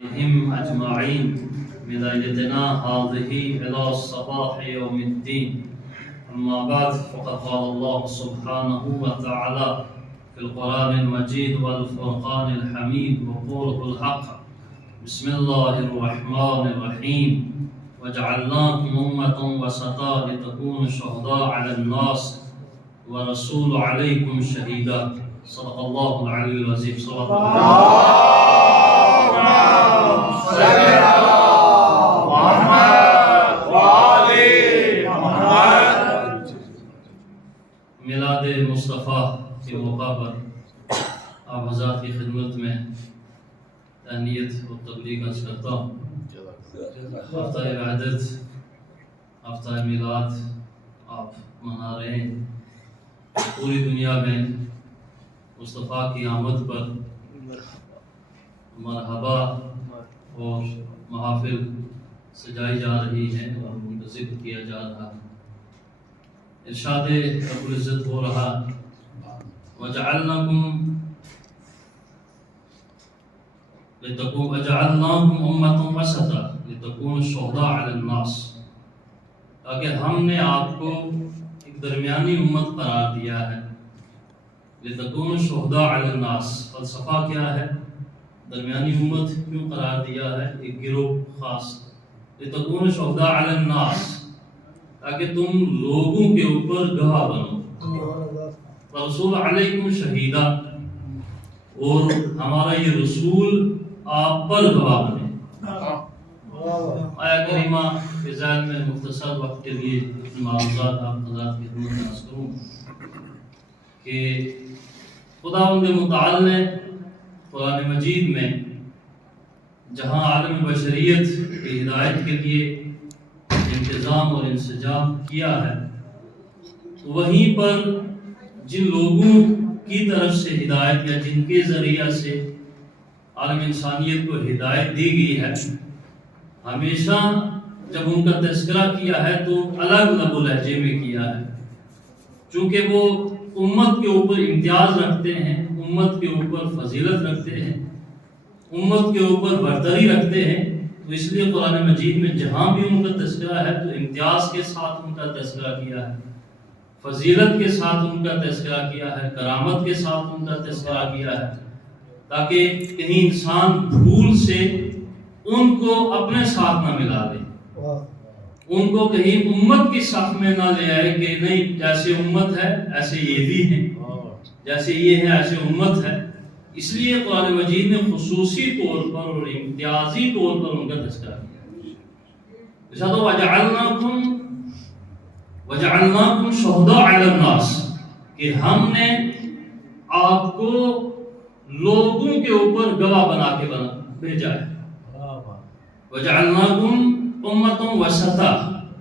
هم أجمعين بدايتنا هذه إلى صباح يوم الدين. أما بعد فقد قال الله سبحانه وتعالى في القرآن المجيد والفرقان الحميد وقوله الحق: بسم الله الرحمن الرحيم وجعلناكم أمة وسطا لتكونوا شهداء على الناس ورسول عليكم شهيدا. صدق الله العلي العظيم. صدق الله. میلاد مصطفیٰ کے موقع پر آپ حضرات کی خدمت میں تہنیت و تبلیغ عرض کرتا ہوں۔ ہفتہ وحدت، ہفتہ میلاد آپ منا رہے ہیں۔ پوری دنیا میں مصطفیٰ کی آمد پر مرحبا اور محافل سجائی جا رہی ہیں اور ان کا ذکر کیا جا رہا ہے۔ ارشاد رب العزت ہو رہا: وَجَعَلْنَاكُمْ أُمَّةً وَسَطًا لِتَكُونُوا شُهَدَاءَ عَلَى النَّاسِ، تاکہ ہم نے آپ کو ایک درمیانی امت قرار دیا ہے۔ لِتَكُونُوا شُهَدَاءَ عَلَى النَّاسِ، فلسفہ کیا ہے؟ درمیانی امت کیوں قرار دیا ہے؟ ایک گروہ خاص۔ لِتَكُونُوا شُهَدَاءَ عَلَى النَّاسِ، تاکہ تم لوگوں کے اوپر گواہ بنو۔ رسول علیکم شہیدا، اور ہمارا یہ رسول آپ پر گواہ بنے۔ آیہ کریمہ کے ذیل میں مختصر وقت کے لیے اپنے معروضات آپ حضرات کی خدمت میں عرض کروں کہ خداوند متعال نے قرآن مجید میں جہاں عالم بشریت کی ہدایت کے لیے انتظام اور انسجام کیا ہے، وہیں پر جن لوگوں کی طرف سے ہدایت یا جن کے ذریعہ سے عالم انسانیت کو ہدایت دی گئی ہے، ہمیشہ جب ان کا تذکرہ کیا ہے تو الگ لب و لہجے میں کیا ہے، چونکہ وہ امت کے اوپر امتیاز رکھتے ہیں، امت کے اوپر فضیلت رکھتے ہیں، امت کے اوپر برتری رکھتے ہیں، تو اس لیے قرآن مجید میں جہاں بھی ان کا تذکرہ ہے تو امتیاز کے ساتھ ان کا تذکرہ کیا ہے، فضیلت کے ساتھ ان کا تذکرہ کیا ہے، کرامت کے ساتھ ان کا تذکرہ کیا ہے، تاکہ کہیں انسان بھول سے ان کو اپنے ساتھ نہ ملا دے، ان کو کہیں امت کی صف میں نہ لے آئے کہ نہیں جیسے امت ہے ایسے یہ بھی ہیں، جیسے یہ ہے ایسے امت ہے۔ اس لیے قرآن مجید نے خصوصی طور پر اور امتیازی طور پر ان کا تذکرہ کیا۔ وَجَعَلْنَاكُمْ شُهَدَاءَ عَلَى النَّاسِ، کہ ہم نے آپ کو لوگوں کے اوپر گواہ بنا کے بھیجا ہے۔ وَجَعَلْنَاكُمْ أُمَّةً وَسَطًا،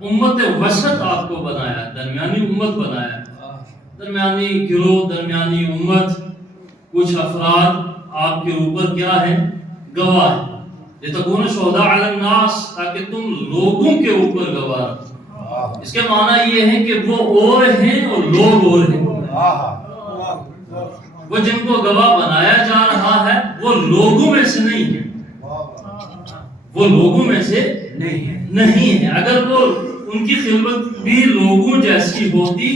امت وسط آپ کو بنایا، درمیانی امت بنایا، درمیانی گروہ، درمیانی امت۔ کچھ افراد آپ کے اوپر کیا ہے؟ گواہ ہے۔ لِتَكُونُوا شُهَدَاءَ عَلَى النَّاسِ، تاکہ تم لوگوں کے اوپر گواہ رہو۔ اس کے معنی یہ ہے کہ وہ اور ہیں اور لوگ اور ہیں۔ وہ جن کو گواہ بنایا جا رہا ہے وہ لوگوں میں سے نہیں ہے، وہ لوگوں میں سے نہیں ہے۔ اگر وہ ان کی خدمت بھی لوگوں جیسی ہوتی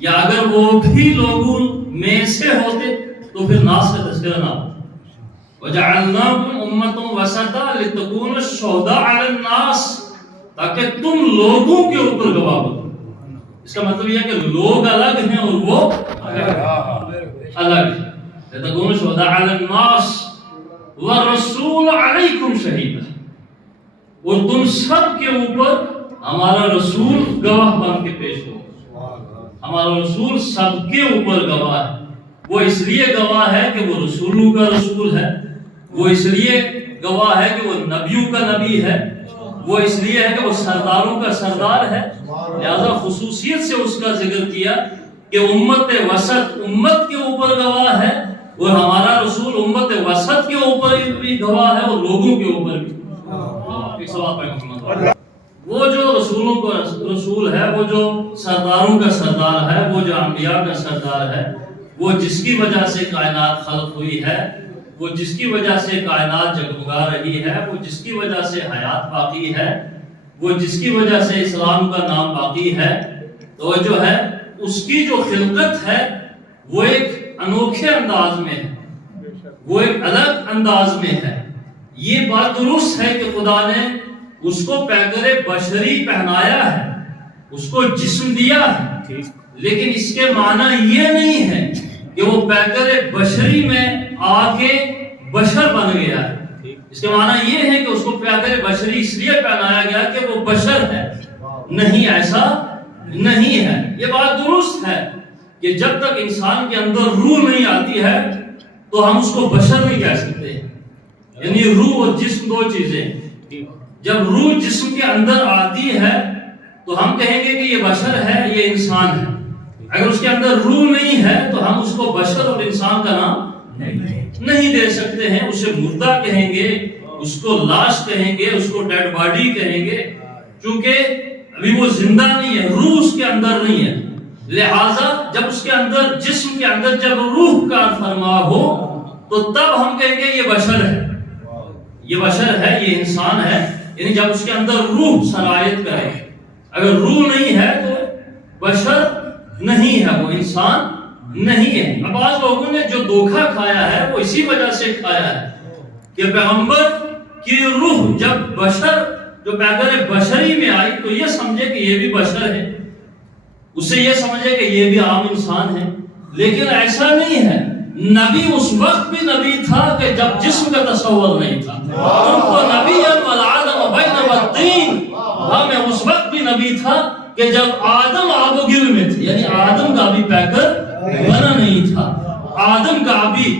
یا اگر وہ بھی لوگوں میں سے ہوتے تو پھر ناس کا تذکرہ نہ ہو۔ وَجَعَلْنَاكُمْ أُمَّةً وَسَطًا لِتَكُونُوا شُهَدَاءَ عَلَى النَّاسِ، تاکہ تم لوگوں کے اوپر گواہ بنو۔ اس کا مطلب یہ ہے کہ لوگ الگ ہیں اور وہ الگ ہیں۔ لِتَكُونُوا شُهَدَاءَ عَلَى النَّاسِ وَالرَّسُولُ عَلَيْكُمْ شَهِيدًا، اور تم سب کے اوپر ہمارا رسول گواہ بن کے پیش ہو۔ ہمارا رسول سب کے اوپر گواہ ہے۔ وہ اس لیے گواہ ہے کہ وہ رسولوں کا رسول ہے، وہ اس لیے گواہ ہے کہ وہ نبیوں کا نبی ہے، وہ اس لیے ہے کہ وہ سرداروں کا سردار ہے، لہذا خصوصیت سے اس کا ذکر کیا کہ امت وسط امت کے اوپر گواہ ہے، اور ہمارا رسول امت وسط کے اوپر بھی گواہ ہے اور لوگوں کے اوپر بھی۔ وہ جو رسولوں کا رسول ہے، وہ جو سرداروں کا سردار ہے، وہ جو انبیاء کا سردار ہے، وہ جس کی وجہ سے کائنات خلق ہوئی ہے، وہ جس کی وجہ سے کائنات جگمگا رہی ہے، وہ جس کی وجہ سے حیات باقی ہے، وہ جس کی وجہ سے اسلام کا نام باقی ہے، تو جو ہے اس کی جو خلقت ہے وہ ایک انوکھے انداز میں ہے، وہ ایک الگ انداز میں ہے۔ یہ بات درست ہے کہ خدا نے اس کو پیکر بشری پہنایا ہے، اس کو جسم دیا ہے، لیکن اس کے معنی یہ نہیں ہے کہ وہ پیکر بشری میں آ کے بشر بن گیا ہے۔ اس کے معنی یہ ہے کہ اس کو پیکر بشری اس لیے پہنایا گیا کہ وہ بشر ہے۔ نہیں، ایسا نہیں ہے۔ یہ بات درست ہے کہ جب تک انسان کے اندر روح نہیں آتی ہے تو ہم اس کو بشر نہیں کہہ سکتے، یعنی روح اور جسم دو چیزیں۔ جب روح جسم کے اندر آتی ہے تو ہم کہیں گے کہ یہ بشر ہے، یہ انسان ہے۔ اگر اس کے اندر روح نہیں ہے تو ہم اس کو بشر اور انسان کا نام نہیں دے سکتے ہیں۔ اسے مردہ کہیں گے، اس کو لاش کہیں گے، اس کو ڈیڈ باڈی کہیں گے، چونکہ ابھی وہ زندہ نہیں ہے، روح اس کے اندر نہیں ہے۔ لہٰذا جب اس کے اندر، جسم کے اندر جب روح کار فرما ہو تو تب ہم کہیں گے یہ بشر ہے، یہ بشر ہے، یہ انسان ہے، یعنی جب اس کے اندر روح سرایت کرے۔ اگر روح نہیں ہے تو بشر نہیں ہے، وہ انسان نہیں ہے۔ اب بعض لوگوں نے جو دھوکہ کھایا ہے وہ اسی وجہ سے کھایا ہے کہ پیغمبر کی روح جب بشر، جو پیکر بشری میں آئی تو یہ سمجھے کہ یہ بھی بشر ہے، اسے یہ سمجھے کہ یہ بھی عام انسان ہے، لیکن ایسا نہیں ہے۔ نبی اس وقت بھی نبی تھا کہ جب جسم کا تصور نہیں تھا، ان کو نبی والآدم بین والطین، میں اس وقت بھی نبی تھا کہ جب آدم آب و گل میں تھے، یعنی آدم کا ابھی پیکر بنا نہیں تھا، آدم کا ابھی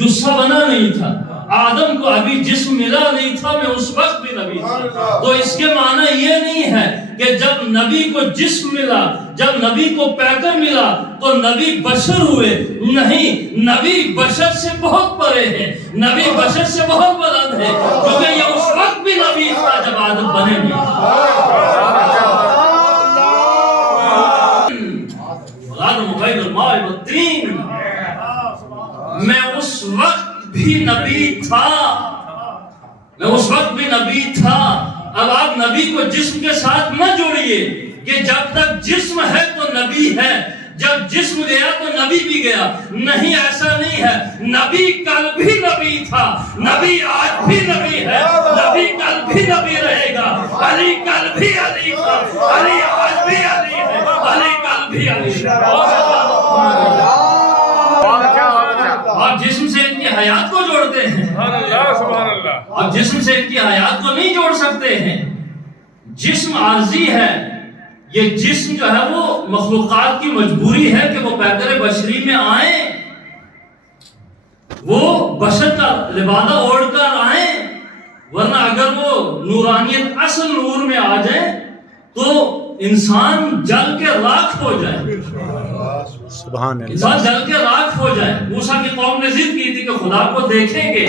جثہ بنا نہیں تھا، آدم کو ابھی جسم ملا نہیں تھا، میں اس وقت بھی نبی تھا۔ تو اس کے معنی یہ نہیں ہے کہ جب نبی کو جسم ملا، جب نبی کو پیکر ملا تو نبی بشر ہوئے، نہیں، نبی بشر سے بہت پرے ہے، نبی بشر سے بہت بلند ہے، کیونکہ یہ اس وقت بھی نبی تھا جب آدم بنے نہیں۔ میں اس وقت بھی نبی تھا، میں اس وقت بھی نبی تھا۔ اب آپ نبی کو جسم کے ساتھ نہ جوڑیے کہ جب تک جسم ہے تو نبی ہے، جب جسم گیا تو نبی بھی گیا، نہیں، ایسا نہیں ہے۔ نبی کل بھی نبی تھا، نبی آج بھی نبی ہے، نبی کل بھی نبی رہے گا، علی کل بھی علی تھا، علی آج بھی علی ہے، علی کل بھی علی ہے۔ آپ جسم سے ان کی حیات کو جوڑتے ہیں، آپ جسم سے ان کی حیات کو نہیں جوڑ سکتے ہیں۔ جسم عارضی ہے، یہ جسم جو ہے وہ مخلوقات کی مجبوری ہے کہ وہ پیکر بشری میں آئیں، وہ بشر کا لبادہ اوڑھ کر آئیں، ورنہ اگر وہ نورانیت اصل نور میں آ جائے تو انسان جل کے راکھ ہو جائے، سبحان اللہ، انسان جل کے راکھ ہو جائے۔ موسیٰ کی قوم نے ضد کی تھی کہ خدا کو دیکھیں گے،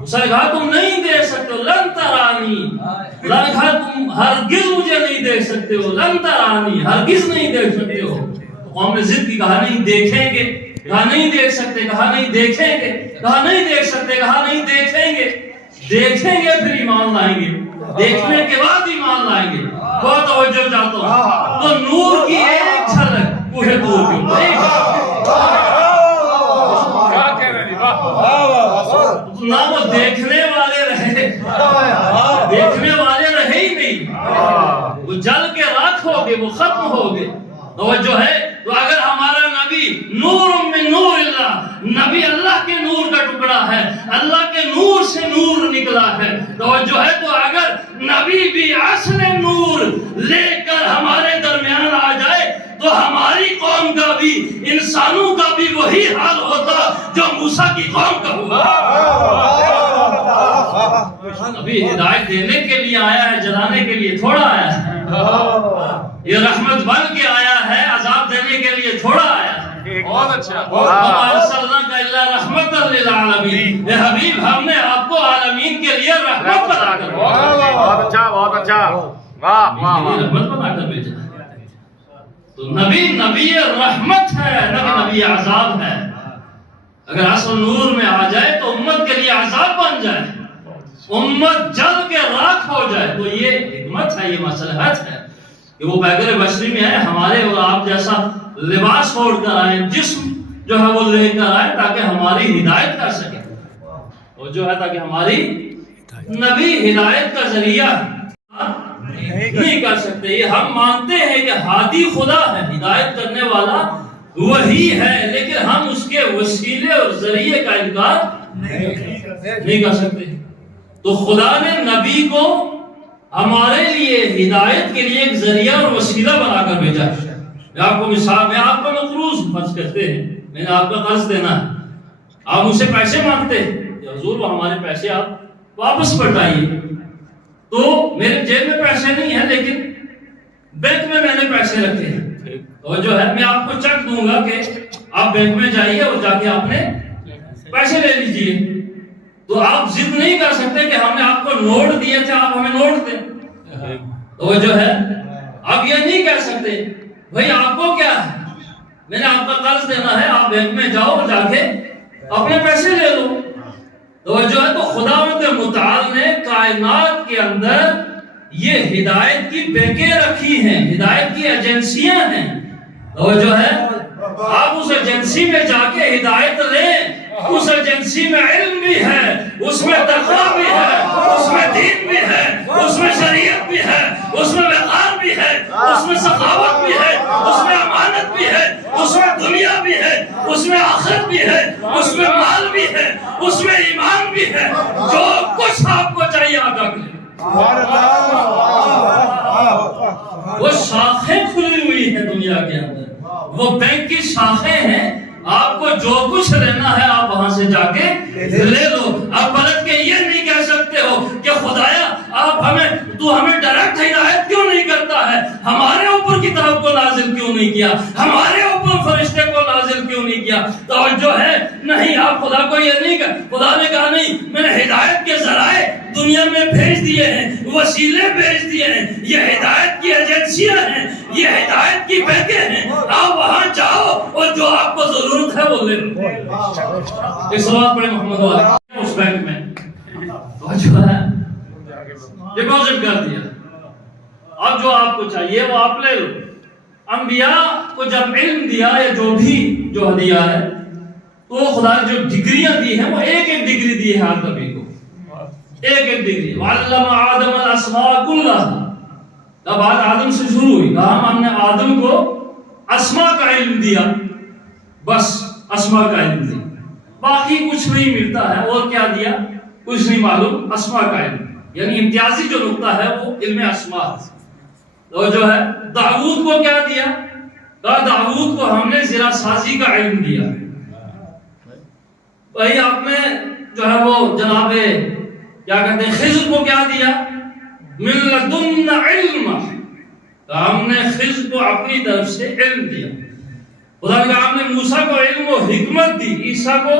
موسیٰ نے کہا تم نہیں دیکھ سکتے ہو، لن ترانی، خدا نے کہا تم ہرگز مجھے نہیں دیکھ سکتے ہو، لن ترانی، ہرگز نہیں دیکھ سکتے ہو۔ تو قوم نے ضد کی، کہا نہیں دیکھیں گے، کہا نہیں دیکھ سکتے، کہا نہیں دیکھیں گے، کہا نہیں دیکھ سکتے، کہا نہیں دیکھیں گے، دیکھیں گے پھر ایمان لائیں گے، دیکھنے کے بعد ایمان لائیں گے۔ بہت توجہ چاہتا ہوں، تو نور کی ایک جھلک کوہ طور کے اوپر، ایک نہ وہ دیکھنے والے رہے، دیکھنے والے رہے ہی نہیں، وہ جل کے راکھ ہو گئے، وہ ختم ہو گئے۔ توجہ ہے، تو اگر ہمارا نبی نور من نور اللہ، نبی اللہ کے نور کا ٹکڑا ہے، اللہ کے نور سے نور نکلا ہے، توجہ ہے، تو اگر نبی بھی اصل نور لے کر ہمارے درمیان آ جائے تو ہماری قوم کا بھی، انسانوں کا بھی وہی حال ہوتا جو موسیٰ کی قوم کا ہوا۔ نبی ہدایت دینے کے لیے آیا ہے، جلانے کے لیے تھوڑا آیا ہے، یہ رحمت بن کے آیا ہے، عذاب دینے کے لیے تھوڑا آیا ہے۔ بہت اچھا، وَمَا أَرْسَلْنَاكَ إِلَّا رَحْمَةً لِلْعَالَمِينَ، اے حبیب ہم نے آپ کو عالمین کے لیے رحمت بنا کر بھیجا، بہت اچھا، بہت اچھا، واہ واہ واہ، رحمت بنا کر بھیجا۔ تو نبی نبی رحمت ہے، نبی عذاب ہے۔ اگر اصل نور میں آ جائے تو امت کے لیے عذاب بن جائے، امت جل کے راکھ ہو جائے. تو یہ حکمت ہے، یہ مصلحت ہے کہ وہ پیغمبر بشری میں ہے، ہمارے اور آپ جیسا لباس اوڑھ کر آئے، جسم جو ہے وہ لے کر آئے تاکہ ہماری ہدایت کر سکے، اور جو ہے تاکہ ہماری نبی ہدایت کا ذریعہ نہیں کر سکتے. یہ ہم مانتے ہیں کہ ہادی خدا ہے، ہدایت کرنے والا وہی ہے، لیکن ہم اس کے وسیلے اور ذریعے کا انکار نہیں کر سکتے. تو خدا نے نبی کو ہمارے لیے ہدایت کے لیے ایک ذریعہ اور وسیلہ بنا کر بھیجا. میں آپ کو مثال، میں آپ کو مقروض فرض کرتے ہیں، میں نے آپ کا قرض دینا ہے، آپ مجھ سے پیسے مانگتے ہیں کہ حضور وہ ہمارے پیسے آپ واپس لوٹائیے. تو میرے جیب میں پیسے نہیں ہیں لیکن بینک میں نے پیسے رکھے ہیں، اور جو ہے میں آپ کو چیک دوں گا کہ آپ بینک میں جائیے اور جا کے آپ نے پیسے لے لیجئے. تو آپ ضد نہیں کر سکتے کہ ہم نے آپ کو نوٹ دیے تھے، آپ ہمیں نوٹ دیں. تو جو ہے آپ یہ نہیں کہہ سکتے بھائی آپ کو کیا ہے، میں نے آپ کا قرض دینا ہے، آپ بینک میں جاؤ اور جا کے اپنے پیسے لے لو. تو جو ہے تو خداوند متعال نے کائنات کے اندر یہ ہدایت کی بینکیں رکھی ہیں، ہدایت کی ایجنسیاں ہیں. تو جو ہے آپ اس ایجنسی میں جا کے ہدایت لیں. اس ایجنسی میں علم بھی ہے، اس میں تقویٰ بھی ہے، اس میں دین بھی ہے، اس میں شریعت بھی ہے، اس میں وقار بھی ہے، اس میں سخاوت بھی ہے، اس میں امانت بھی ہے، اس میں دنیا بھی ہے، اس میں آخرت بھی ہے، اس میں مال بھی ہے، اس میں ایمان بھی ہے. جو کچھ آپ کو چاہیے آپ جا کے وہ شاخیں کھلی ہوئی ہیں دنیا کے اندر، وہ بینک کی شاخیں ہیں. آپ کو جو کچھ لینا ہے آپ وہاں سے جا کے لے لو. آپ پلٹ کے یہ نہیں کہہ سکتے ہو کہ خدایا آپ تو ہمیں ڈائریکٹ ہدایت کیوں نہیں کرتا ہے، ہمارے اوپر کتاب کو نازل کیوں نہیں کیا، ہمارے اوپر فرشتے کو نازل کیوں نہیں کیا. توجہ ہے نہیں، آپ خدا کو یہ نہیں کہا. خدا نے کہا نہیں، میں نے ہدایت کے ذرائع دنیا میں بھیج دیے ہیں، وسیلے بھیج دیے ہیں، یہ ہدایت کی ایجنسیاں ہیں، یہ ہدایت کی بینکیں ہیں. آپ وہاں جاؤ اور جو آپ کو ضرورت ہے وہ لے لو. ایک سوال پڑھے محمد والا اس بینک میں جو ہے ڈپازٹ کر دیا، اب جو آپ کو چاہیے وہ آپ لے لو. انبیاء کو جب علم دیا یا جو بھی جو ہدیہ ہے تو خدا نے جو ڈگریاں دی ہیں وہ ایک ایک ڈگری دی ہے ہر نبی کو، ایک ایک ڈگری. وعلم آدم الاسماء كلها، تب بات آدم سے شروع ہوئی، کہا ہم نے آدم کو اسماء کا علم دیا، بس اسماء کا علم دیا، باقی کچھ نہیں ملتا ہے. اور کیا دیا کچھ نہیں معلوم، اسماء کا علم، یعنی امتیازی جو نقطہ ہے وہ علم اسماء. تو جو ہے داؤد کو کیا دیا، کہا داؤد کو ہم نے ذرا سازی کا علم دیا. وہی آپ نے جو ہے وہ جناب کیا کہتے ہیں خضر کو کیا دیا، من لدن علم، ہم نے خضر کو اپنی طرف سے علم دیا. خدا نے کہا ہم نے موسیٰ کو علم و حکمت دی، عیسیٰ کو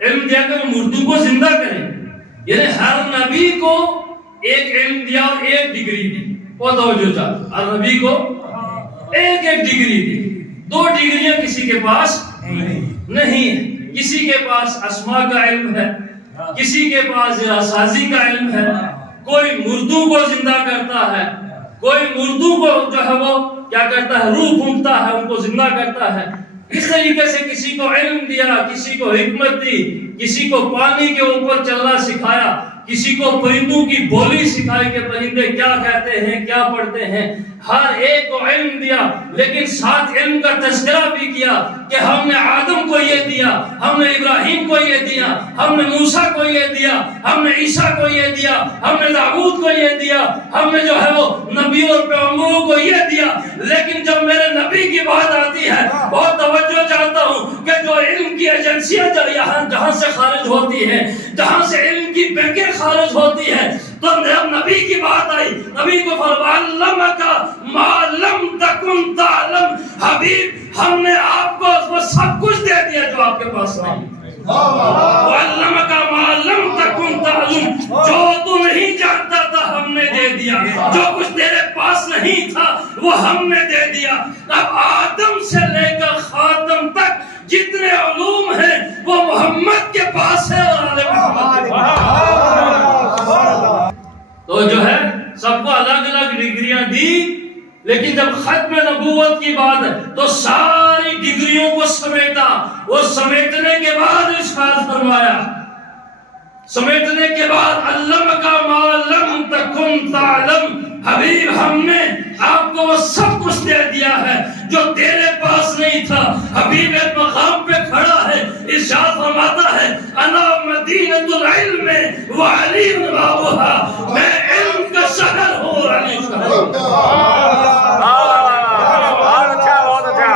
علم دیا کہ وہ مردوں کو زندہ کریں. یعنی ہر نبی کو ایک علم دیا اور ایک ڈگری دی. وہ توجہ چاہتا، ہر نبی کو ایک ایک ڈگری دی. دو ڈگریاں کسی کے پاس نہیں ہے. کسی کے پاس اسماء کا علم ہے، کسی کے پاس ذرا سازی کا علم ہے. کوئی مردوں کو زندہ کرتا ہے، کوئی مردوں کو جو ہے وہ کیا کرتا ہے، روح پھونکتا ہے، ان کو زندہ کرتا ہے. اس طریقے سے کسی کو علم دیا، کسی کو حکمت دی، کسی کو پانی کے اوپر چلنا سکھایا، کسی کو پرندوں کی بولی سکھائی کہ پرندے کیا کہتے ہیں، کیا پڑھتے ہیں. ہر ایک کو علم دیا، لیکن ساتھ علم کا تذکرہ بھی کیا کہ ہم نے آدم کو یہ دیا، ہم نے ابراہیم کو یہ دیا، ہم نے موسیٰ کو یہ دیا، ہم نے عیسیٰ کو یہ دیا، ہم نے داؤد کو یہ دیا، ہم نے جو ہے وہ نبیوں اور پیغمبروں کو یہ دیا. لیکن جب میرے نبی کی بات آتی ہے، بہت توجہ چاہتا ہوں کہ جو علم کی ایجنسیاں جہاں سے خارج ہوتی ہیں، جہاں سے علم کی بینکیں خارج ہوتی ہیں، تو جب نبی کی بات آئی، نبی کو فَعَلَّمَكَ مَا لَمْ تَكُنْ تَعْلَمْ، حبیب ہم نے آپ کو وہ سب کچھ دے دیا جو آپ کے پاس نہیں. وَعَلَّمَكَ مَا لَمْ تَكُنْ تَعْلَمْ، جو تو نہیں جانتا تھا ہم نے دے دیا، جو کچھ تیرے پاس نہیں تھا وہ ہم نے دے دیا. اب آدم سے لے کر خاتم تک جتنے علوم ہیں وہ محمد کے پاس ہے اور آل محمد کے پاس۔ تو جو ہے سب کو الگ الگ ڈگریاں دی، لیکن جب ختم نبوت کی بات ہے تو ساری ڈگریوں کو سمیٹا، وہ سمیٹنے کے بعد ارشاد فرمایا، سمیٹنے کے بعد علمک ما لم تکن تعلم، حبیب ہم نے آپ کو وہ سب کچھ دے دیا ہے جو تیرے پاس نہیں تھا۔ حبیب ایک مقام پہ کھڑا ہے، ارشاد فرماتا ہے انا مدینۃ العلم وعلی بابها، میں علم کا شہر ہوں اور علی شہر ہوں۔ بہت اچھا بہت اچھا۔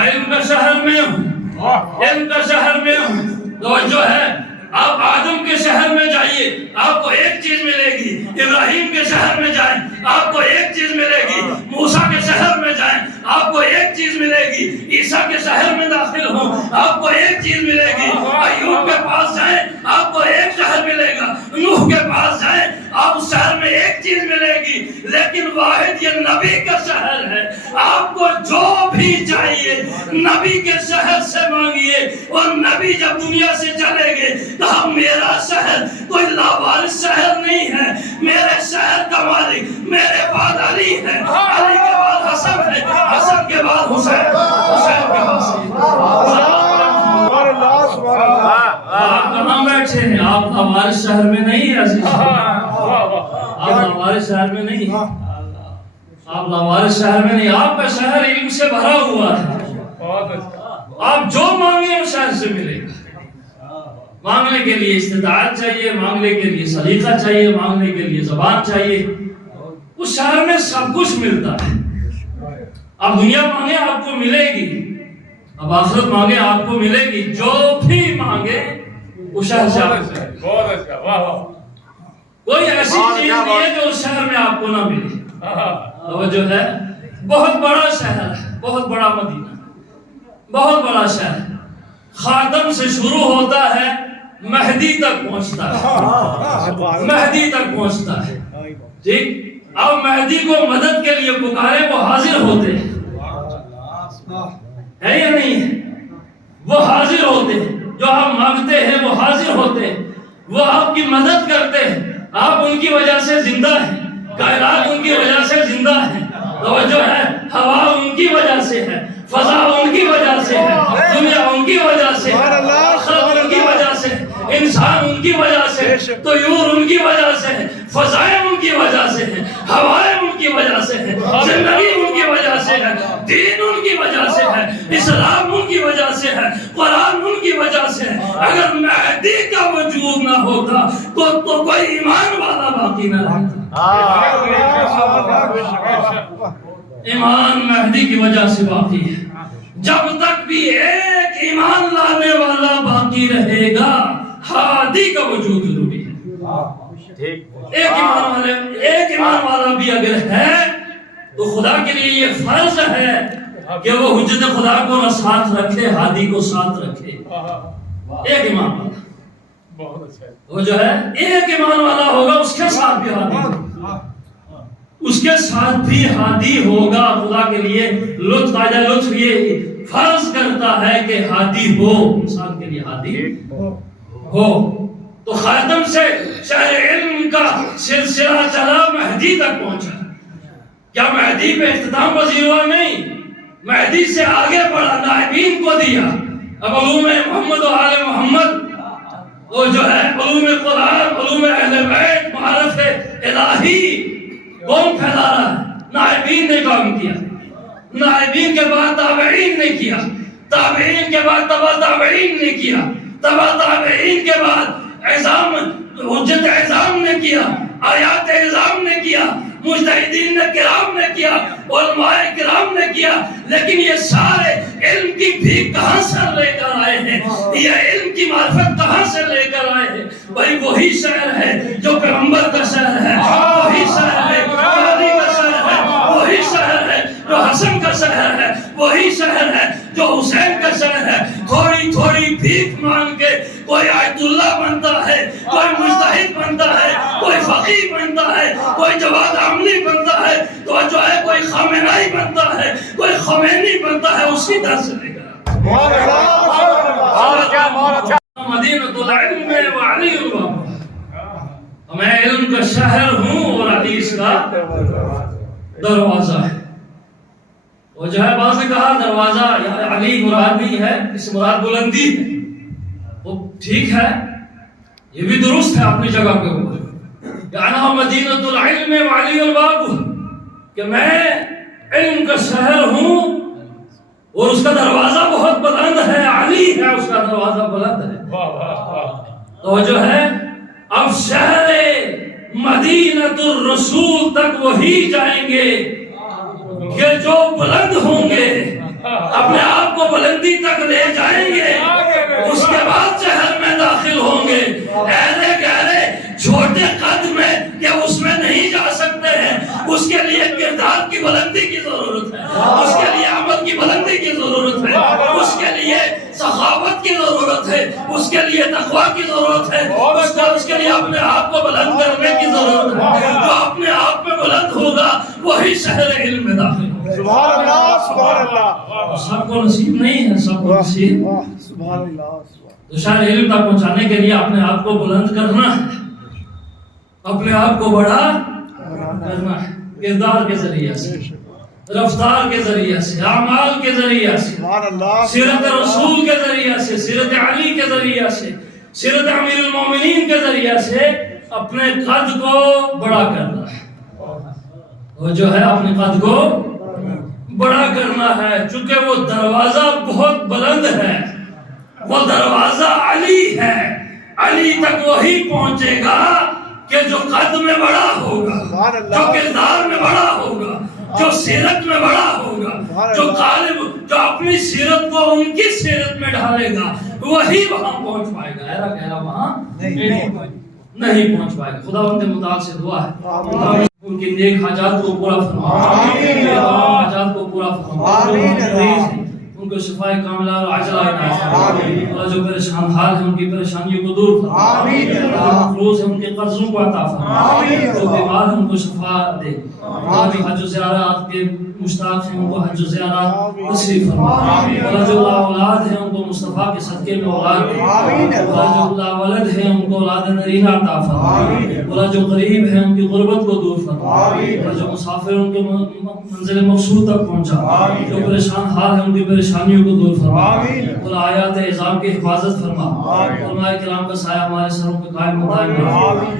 علم کا شہر میں ہوں، علم کا شہر میں ہوں۔ توجہ ہے، آپ آدم کے شہر میں جائیے آپ کو ایک چیز ملے گی، ابراہیم کے شہر میں جائیں آپ کو ایک چیز ملے گی، موسیٰ کے شہر میں جائیں آپ کو ایک چیز ملے گی، عیسیٰ کے شہر میں داخل ہوں آپ کو ایک چیز ملے گی، ایوب کے پاس جائیں آپ کو ایک شہر ملے گا، نوح کے پاس جائیں آپ اس شہر میں ایک چیز ملے گی، لیکن واحد یہ نبی کا شہر ہے۔ آپ کو جو بھی چاہیے نبی کے شہر سے مانگیے، اور نبی جب دنیا سے چلے گئے کہا میرا شہر کوئی لاوارث شہر نہیں ہے، میرے شہر کا مالک میرے بعد علی ہے، علی کے بعد حسن ہے، حسن کے بعد حسین، حسین کے بعد سید۔ آپ کہاں بیٹھے ہیں؟ آپ لاوارث شہر میں نہیں ہیں عزیز، آپ لاوارث شہر میں نہیں ہیں، آپ لاوارث شہر میں نہیں، آپ کا شہر علم سے بھرا ہوا ہے۔ آپ جو مانگیں وہ شہر سے ملے گا۔ مانگنے کے لیے استطاعت چاہیے، مانگنے کے لیے سلیقہ چاہیے، مانگنے کے لیے زبان چاہیے، اس شہر میں سب کچھ ملتا ہے۔ اب دنیا مانگے آپ کو ملے گی، اب آخرت مانگے آپ کو ملے گی، جو بھی مانگے اس شہر سے آپ کو ملے گی۔ کوئی ایسی چیز نہیں ہے جو اس شہر میں آپ کو نہ ملے۔ توجہ ہے، بہت بڑا شہر ہے، بہت بڑا مدینہ، بہت بڑا شہر، خاتم سے شروع ہوتا ہے مہدی تک پہنچتا ہے، مہدی تک پہنچتا ہے، ٹھیک؟ اب مہدی کو مدد کے لیے پکارے وہ حاضر ہوتے ہیں، ہے یا نہیں ہے؟ وہ حاضر ہوتے ہیں، جو آپ مانگتے ہیں وہ حاضر ہوتے ہیں، وہ آپ کی مدد کرتے ہیں، آپ ان کی وجہ سے زندہ ہیں، کائنات ان کی وجہ سے زندہ ہیں، توجہ ہے، ہوا ان کی وجہ سے ہے، فضا ان کی وجہ سے ہے، دنیا ان کی وجہ سے ہے، آخرت ان کی وجہ سے ہے، انسان ان کی وجہ سے ہے، طیور ان کی وجہ سے ہے، فضائیں ان کی وجہ سے ہے، ہوائیں ان کی وجہ سے ہے، زندگی ان کی وجہ سے ہے، دین ان کی وجہ سے ہے، اسلام ان کی وجہ سے ہے، قرآن ان کی وجہ سے ہے۔ اگر مہدی کا وجود نہ ہوتا تو کوئی ایمان والا باقی نہ رہتا۔ ایمان مہدی کی وجہ سے باقی ہے۔ جب تک بھی ایک ایمان لانے والا باقی رہے گا ہادی کا وجود ضروری ہے۔ ایک ایمان والا بھی اگر ہے تو خدا کے لیے یہ فرض ہے کہ وہ حجت خدا کو نہ ساتھ رکھے، ہادی کو ساتھ رکھے۔ ایک ایمان والا وہ جو ہے ایک ایمان والا ہوگا، اس کے ساتھ بھی ہادی ہوگا، اس کے ساتھ بھی ہادی ہوگا۔ خدا کے لیے لطف قاعدہ لطف یہ فرض کرتا ہے کہ ہادی ہو، انسان کے لیے ہادی ہو۔ تو خاتم سے شہر علم کا سلسلہ چلا، مہدی تک پہنچا۔ کیا مہدی پہ اختتام پذیر ہوا؟ نہیں، مہدی سے آگے بڑھا، نائبین کو دیا۔ اب علوم محمد و آل محمد، وہ جو ہے علوم قرآن، علوم اہل بیت، معرفت الہی کون پھیلا رہا ہے؟ نائبین نے کام کیا، نائبین کے بعد تابعین نے کیا، تابعین کے بعد تبع تابعین نے کیا، تبع تابعین کے بعد عظام حجت عظام نے کیا، آیات عظام نے کیا، مجتہدین نے کرام نے کیا، علماء کرام نے کیا۔ لیکن یہ سارے علم کی بھی کہاں سے لے کر آئے ہیں؟ یہ علم کی معرفت کہاں سے لے کر آئے ہیں؟ بھائی وہی شہر ہے جو پیغمبر کا شہر ہے، وہی شہر ہے جو علی کا شہر ہے، وہی شہر ہے جو حسن کا شہر ہے، وہی شہر ہے جو حسین کا شہر ہے۔ تھوڑی تھوڑی بھیک مانگ کے کوئی آیت اللہ بنتا ہے، کوئی مجتہد بنتا ہے، کوئی فقیہ بنتا ہے، کوئی جواد سیدھا چلے گا. بہت اچھا بہت اچھا. مدینۃ العلم وعلی الباب. میں علم کا شہر ہوں اور علی اس کا دروازہ ہے. وہ جو ہے بعض نے کہا دروازہ یعنی علی مراد نہیں ہے, اس مراد بلندی ہے. وہ ٹھیک ہے, یہ بھی درست ہے اپنی جگہ کے اوپر. یعنی مدینۃ العلم وعلی الباب, کہ میں علم کا شہر ہوں اور اس کا دروازہ بہت بلند ہے, علی ہے اس کا دروازہ بلند ہے. تو جو ہے اب شہر مدینۃ الرسول تک وہی جائیں گے کہ جو بلند ہوں گے, اپنے آپ کو بلندی تک لے جائیں گے, اس کے بعد شہر میں داخل ہوں گے. ایسے گہرے چھوٹے قد میں کہ اس میں نہیں جا سکتے ہیں, اس کے لیے کردار کی بلندی کی ضرورت ہے, اس کے لیے عمل کی بلندی کی ضرورت ہے, اس کے لیے سخاوت کی ضرورت ہے, اس کے لیے تقوی کی ضرورت ہے, اس کے لیے اپنے آپ کو بلند کرنے کی ضرورت ہے. جو اپنے آپ میں بلند ہوگا وہی شہر علم میں داخل ہوگا. سبحان اللہ سبحان اللہ. سب کو نصیب نہیں ہے, سب کو نصیب. سبحان اللہ. تو شہر علم تک پہنچانے کے لیے اپنے آپ کو بلند کرنا ہے, اپنے آپ کو بڑا کرنا ہے, کردار کے ذریعے سے, رفتار کے ذریعے سے, اعمال کے ذریعے سے, سیرت رسول کے ذریعے سے, سیرت علی کے ذریعے سے, سیرت امیر المومنین کے ذریعے سے اپنے قد کو بڑا کرنا ہے. وہ جو ہے اپنے قد کو بڑا کرنا ہے, چونکہ وہ دروازہ بہت بلند ہے, وہ دروازہ علی ہے. علی تک وہی پہنچے گا کہ جو قد میں بڑا ہوگا, جو کردار میں بڑا ہوگا, جو سیرت میں بڑا ہوگا, جو غالب, جو اپنی سیرت کو ان کی سیرت میں ڈالے گا, وہی وہاں پہنچ پائے گا. ایرا گہرا وہاں نہیں پہنچ پائے گا. خداوند متعال سے دعا ہے ان کی نیک حاجات کو پورا فرما, حاجات کو پورا فرما, ان کو شفاء کاملہ اور عاجلہ عنایت فرما. اللہ جو پریشان حال ہیں ان کی پریشانیوں کو دور فرما, مقروض ہیں ان کے قرضوں کو عطا فرما, جو بیمار ہیں ان کو شفا دے. اللہ جو حج و زیارات کے مشتاق ہیں ان کو حج و زیارات نصیب فرما. اللہ جو اولاد ہیں ان کو مصطفیٰ کے صدقے میں اولاد دے. اللہ جو ولد ہیں ان کو اولاد نرینہ عطا فرما. اللہ جو غریب ہیں ان کی غربت کو دور فرما. اللہ جو مسافر ان کو منزل مقصود تک پہنچا. جو پریشان حال ہیں ان کی پریشانیوں کو دور فرما. اللہ آیات اعظام کی حفاظت فرما. علماء کرام کا سایہ ہمارے سروں پہ قائم و دائم رکھ.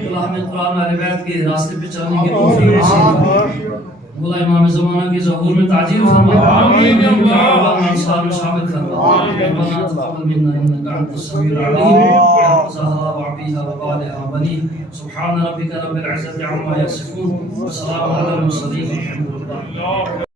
اللہ ہمیں قرآن و اہل بیت کے راستے پہ چلنے کی توفیق نصیب فرما. مولا امام زمانہ کی ظہور میں تعجیل فرما. علماء انصار میں شامل فرما. ربنا تقبل منا انك انت السميع العليم. زهرا وعبيها وبالها وبنيها. سبحان ربك رب العزة عما يصفون وسلام على المرسلين والحمد لله.